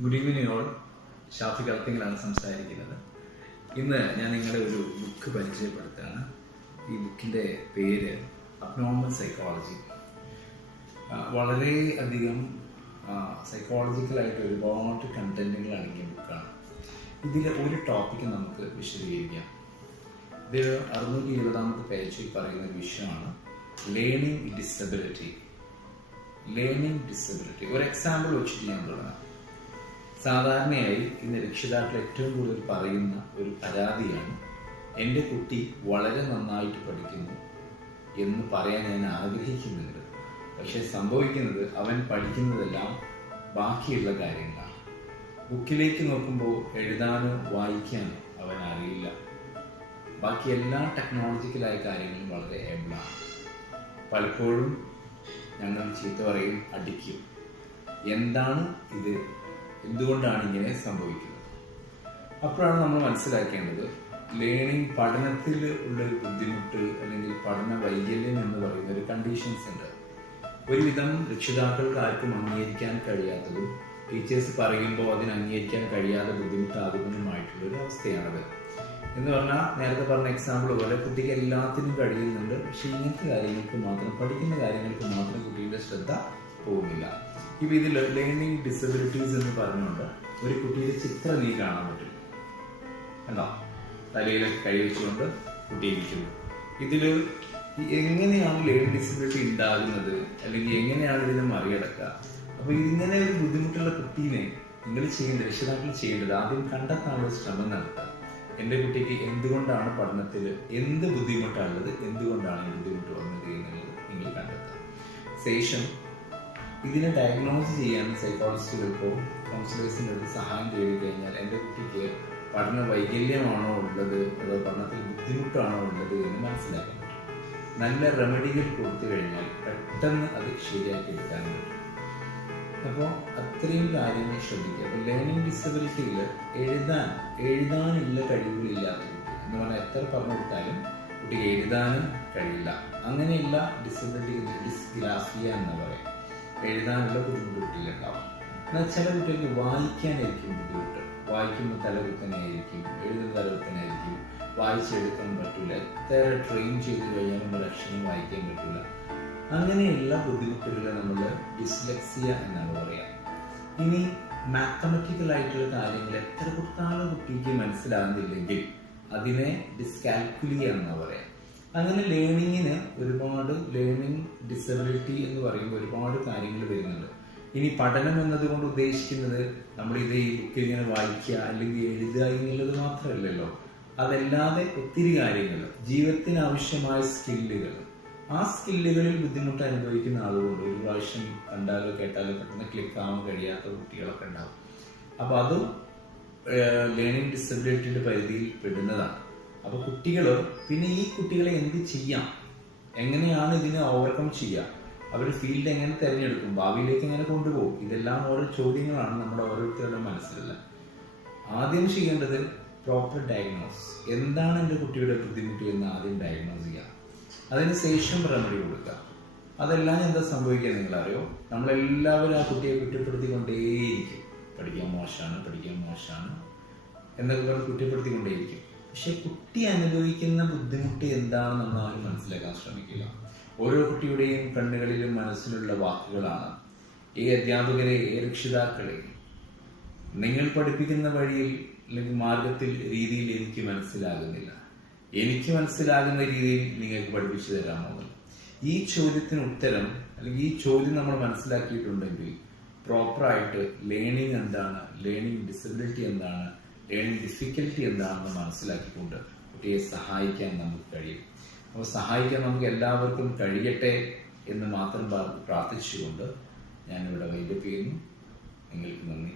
Good evening all. Shafi കളത്തിങ്ങലാണ് സംസാരിക്കുന്നത്. ഇന്ന് ഞാൻ നിങ്ങളെ ഒരു ബുക്ക് പരിചയപ്പെടുത്തുകയാണ്. ഈ ബുക്കിൻ്റെ പേര് അബ്നോർമൽ സൈക്കോളജി. വളരെ അധികം സൈക്കോളജിക്കലായിട്ട് ഒരുപാട് കണ്ടന്റുകൾ അടങ്ങിയ ബുക്കാണ്. ഇതിൽ ഒരു ടോപ്പിക്ക് നമുക്ക് വിശദീകരിക്കാം. ഇത് 620 പേജിൽ പറയുന്ന ഒരു വിഷയമാണ് ലേണിംഗ് ഡിസബിലിറ്റി. ഒരു എക്സാമ്പിൾ വെച്ചിട്ട് ഞാൻ തുടങ്ങാം. സാധാരണയായി ഇന്ന് രക്ഷിതാക്കൾ ഏറ്റവും കൂടുതൽ പറയുന്ന ഒരു പരാതിയാണ്, എൻ്റെ കുട്ടി വളരെ നന്നായിട്ട് പഠിക്കുന്നു എന്ന് പറയാൻ ഞാൻ ആഗ്രഹിക്കുന്നുണ്ട്, പക്ഷെ സംഭവിക്കുന്നത് അവൻ പഠിക്കുന്നതെല്ലാം ബാക്കിയുള്ള കാര്യങ്ങളാണ്. ബുക്കിലേക്ക് നോക്കുമ്പോൾ എഴുതാനോ വായിക്കാനോ അവൻ അറിയില്ല. ബാക്കി എല്ലാ ടെക്നോളജിക്കലായ കാര്യങ്ങളും വളരെ ഏബിളാണ്. പലപ്പോഴും ഞങ്ങൾ ചീത്ത പറയും, അടിക്കും. എന്താണ് ഇത്, എന്തുകൊണ്ടാണ് ഇങ്ങനെ സംഭവിക്കുന്നത്? അപ്പോഴാണ് നമ്മൾ മനസ്സിലാക്കേണ്ടത്, ലേണിംഗ് പഠനത്തിൽ ഉള്ളൊരു ബുദ്ധിമുട്ട് അല്ലെങ്കിൽ പഠന വൈകല്യം എന്ന് പറയുന്ന ഒരു കണ്ടീഷൻസ് ഉണ്ട്. ഒരുവിധം രക്ഷിതാക്കൾക്ക് ആർക്കും അംഗീകരിക്കാൻ കഴിയാത്തതും ടീച്ചേഴ്സ് പറയുമ്പോൾ അതിന് അംഗീകരിക്കാൻ കഴിയാതെ ബുദ്ധിമുട്ടാകുന്നതുമായിട്ടുള്ളൊരു അവസ്ഥയാണത്. എന്ന് പറഞ്ഞാൽ നേരത്തെ പറഞ്ഞ എക്സാമ്പിൾ പോലെ കുട്ടിക്ക് എല്ലാത്തിനും കഴിയുന്നുണ്ട്, പക്ഷെ ഇങ്ങനത്തെ കാര്യങ്ങൾക്ക് മാത്രം, പഠിക്കുന്ന കാര്യങ്ങൾക്ക് മാത്രം കുട്ടിയുടെ ശ്രദ്ധ പോകുന്നില്ല. ഇപ്പം ഇതിൽ ലേണിംഗ് ഡിസബിലിറ്റീസ് എന്ന് പറഞ്ഞുകൊണ്ട് ഒരു കുട്ടിയുടെ ചിത്രം നീ കാണാൻ പറ്റും. കണ്ടോ, തലയിലൊക്കെ കൈവച്ചുകൊണ്ട് കുട്ടി ഇരിക്കുന്നു. ഇതിൽ എങ്ങനെയാണ് ലേണിംഗ് ഡിസബിലിറ്റി ഉണ്ടാകുന്നത്, അല്ലെങ്കിൽ എങ്ങനെയാണ് ഇതിനെ മറികടക്കുക? അപ്പോൾ ഇങ്ങനെ ഒരു ബുദ്ധിമുട്ടുള്ള കുട്ടീനെ നിങ്ങൾ ചെയ്യേണ്ടത്, രക്ഷിതാക്കൾ ചെയ്യേണ്ടത്, ആദ്യം കണ്ടെത്താനുള്ള ശ്രമം നടത്തുക. എൻ്റെ കുട്ടിക്ക് എന്തുകൊണ്ടാണ് പഠനത്തിൽ എന്ത് ബുദ്ധിമുട്ടാണുള്ളത്, എന്തുകൊണ്ടാണ് ഈ ബുദ്ധിമുട്ട് വന്നത് എന്നുള്ളത് നിങ്ങൾ കണ്ടെത്തുക. ശേഷം ഇതിനെ ഡയഗ്നോസ് ചെയ്യാൻ സൈക്കോളജിസ്റ്റുകൾക്കോ കൗൺസിലേഴ്സിൻ്റെ അടുത്ത് സഹായം തേടി കഴിഞ്ഞാൽ എൻ്റെ കുട്ടിക്ക് പഠന വൈകല്യമാണോ ഉള്ളത്, അതോ പഠനത്തിൽ ബുദ്ധിമുട്ടാണോ ഉള്ളത് എന്ന് മനസ്സിലാക്കാൻ പറ്റും. നല്ല റെമഡികൾ കൊടുത്തു കഴിഞ്ഞാൽ പെട്ടെന്ന് അത് ശരിയാക്കി എടുക്കാൻ പറ്റും. അപ്പോൾ അത്രയും കാര്യങ്ങൾ ശ്രദ്ധിക്കുക. അപ്പോൾ ലേണിംഗ് ഡിസബിലിറ്റിയിൽ എഴുതാനുള്ള കഴിവുകളില്ലാത്ത കുട്ടി എന്ന് പറഞ്ഞാൽ എത്ര പറഞ്ഞു കൊടുത്താലും കുട്ടിക്ക് എഴുതാനും കഴിയില്ല. അങ്ങനെയുള്ള ഡിസബിലിറ്റി ഡിസ്ഗ്രാഫിയ എന്ന് പറയും. എഴുതാനുള്ള ബുദ്ധിമുട്ട് കുട്ടിയിലുണ്ടാവും. എന്നാൽ ചില കുട്ടികൾക്ക് വായിക്കാനായിരിക്കും ബുദ്ധിമുട്ട്. വായിക്കുമ്പോൾ തലകുത്തനായിരിക്കും, എഴുതുന്ന തലകുത്തനായിരിക്കും, വായിച്ചെടുക്കാൻ പറ്റില്ല. എത്ര ട്രെയിൻ ചെയ്ത് കഴിഞ്ഞാലും ഒരു അക്ഷരം വായിക്കാൻ പറ്റില്ല. അങ്ങനെയുള്ള ബുദ്ധിമുട്ടുകളെ നമ്മൾ ഡിസ്ലെക്സിയ എന്നാണ് പറയുക. ഇനി മാത്തമാറ്റിക്കൽ ആയിട്ടുള്ള കാര്യങ്ങൾ എത്ര കൊടുത്താലും കുട്ടിക്ക് മനസ്സിലാകുന്നില്ലെങ്കിൽ അതിനെ ഡിസ്കാൽക്കുലിയ എന്നാണ് പറയുക. അങ്ങനെ ലേണിങ്ങിന് ഒരുപാട് ലേണിംഗ് ഡിസബിലിറ്റി എന്ന് പറയുമ്പോൾ ഒരുപാട് കാര്യങ്ങൾ വരുന്നുണ്ട്. ഇനി പഠനം എന്നതുകൊണ്ട് ഉദ്ദേശിക്കുന്നത് നമ്മളിത് ഈ ബുക്കിൽ ഇങ്ങനെ വായിക്കുക അല്ലെങ്കിൽ എഴുതുക എന്നുള്ളത് മാത്രമല്ലല്ലോ. അതല്ലാതെ ഒത്തിരി കാര്യങ്ങൾ, ജീവിതത്തിന് ആവശ്യമായ സ്കില്ലുകൾ, ആ സ്കില്ലുകളിൽ ബുദ്ധിമുട്ട് അനുഭവിക്കുന്ന ആളുകൊണ്ട് ഒരു പ്രാവശ്യം കണ്ടാലോ കേട്ടാലോ പെട്ടെന്ന് ക്ലിക്കാവാൻ കഴിയാത്ത കുട്ടികളൊക്കെ ഉണ്ടാവും. അപ്പോൾ അതും ലേണിംഗ് ഡിസബിലിറ്റിയുടെ പരിധിയിൽ പെടുന്നതാണ്. അപ്പോൾ കുട്ടികൾ, പിന്നെ ഈ കുട്ടികളെ എന്ത് ചെയ്യാം, എങ്ങനെയാണ് ഇതിനെ ഓവർകം ചെയ്യുക, അവർ ഫീൽഡ് എങ്ങനെ തിരഞ്ഞെടുക്കും, ഭാവിയിലേക്ക് എങ്ങനെ കൊണ്ടുപോകും, ഇതെല്ലാം ഓരോ ചോദ്യങ്ങളാണ് നമ്മുടെ ഓരോരുത്തരുടെ മനസ്സിലുള്ള. ആദ്യം ചെയ്യേണ്ടത് പ്രോപ്പർ ഡയഗ്നോസ്. എന്താണ് എൻ്റെ കുട്ടിയുടെ ബുദ്ധിമുട്ട് എന്ന് ആദ്യം ഡയഗ്നോസ് ചെയ്യുക. അതിനുശേഷം റെമഡി കൊടുക്കുക. അതെല്ലാം എന്താ സംഭവിക്കുക നിങ്ങളറിയോ? നമ്മളെല്ലാവരും ആ കുട്ടിയെ കുറ്റപ്പെടുത്തിക്കൊണ്ടേയിരിക്കും. പഠിക്കാൻ മോശമാണ് എന്നൊക്കെ പറഞ്ഞ് കുറ്റപ്പെടുത്തിക്കൊണ്ടേയിരിക്കും. പക്ഷെ കുട്ടി അനുഭവിക്കുന്ന ബുദ്ധിമുട്ട് എന്താണെന്ന് നമ്മൾ ആരും മനസ്സിലാക്കാൻ ശ്രമിക്കില്ല. ഓരോ കുട്ടിയുടെയും കണ്ണുകളിലും മനസ്സിലുള്ള വാക്കുകളാണ്. ഈ അധ്യാപകരെ, ഈ രക്ഷിതാക്കളെ, നിങ്ങൾ പഠിപ്പിക്കുന്ന വഴിയിൽ അല്ലെങ്കിൽ മാർഗത്തിൽ, രീതിയിൽ എനിക്ക് മനസ്സിലാകുന്നില്ല, എനിക്ക് മനസ്സിലാകുന്ന രീതിയിൽ നിങ്ങൾക്ക് പഠിപ്പിച്ചു തരാമോ? ഈ ചോദ്യത്തിന് ഉത്തരം, അല്ലെങ്കിൽ ഈ ചോദ്യം നമ്മൾ മനസ്സിലാക്കിയിട്ടുണ്ടെങ്കിൽ പ്രോപ്പറായിട്ട് ലേണിംഗ് എന്താണ്, ലേണിംഗ് ഡിസബിലിറ്റി എന്താണ്, ലേണിംഗ് ഡിഫിക്കൽറ്റി എന്താണെന്ന് മനസ്സിലാക്കിക്കൊണ്ട് കുട്ടിയെ സഹായിക്കാൻ നമുക്ക് കഴിയും. അപ്പോൾ സഹായിക്കാൻ നമുക്ക് എല്ലാവർക്കും കഴിയട്ടെ എന്ന് മാത്രം പ്രാർത്ഥിച്ചുകൊണ്ട് ഞാനിവിടെ വൈൻഡപ്പ് ചെയ്യുന്നു. നിങ്ങൾക്ക് നന്ദി.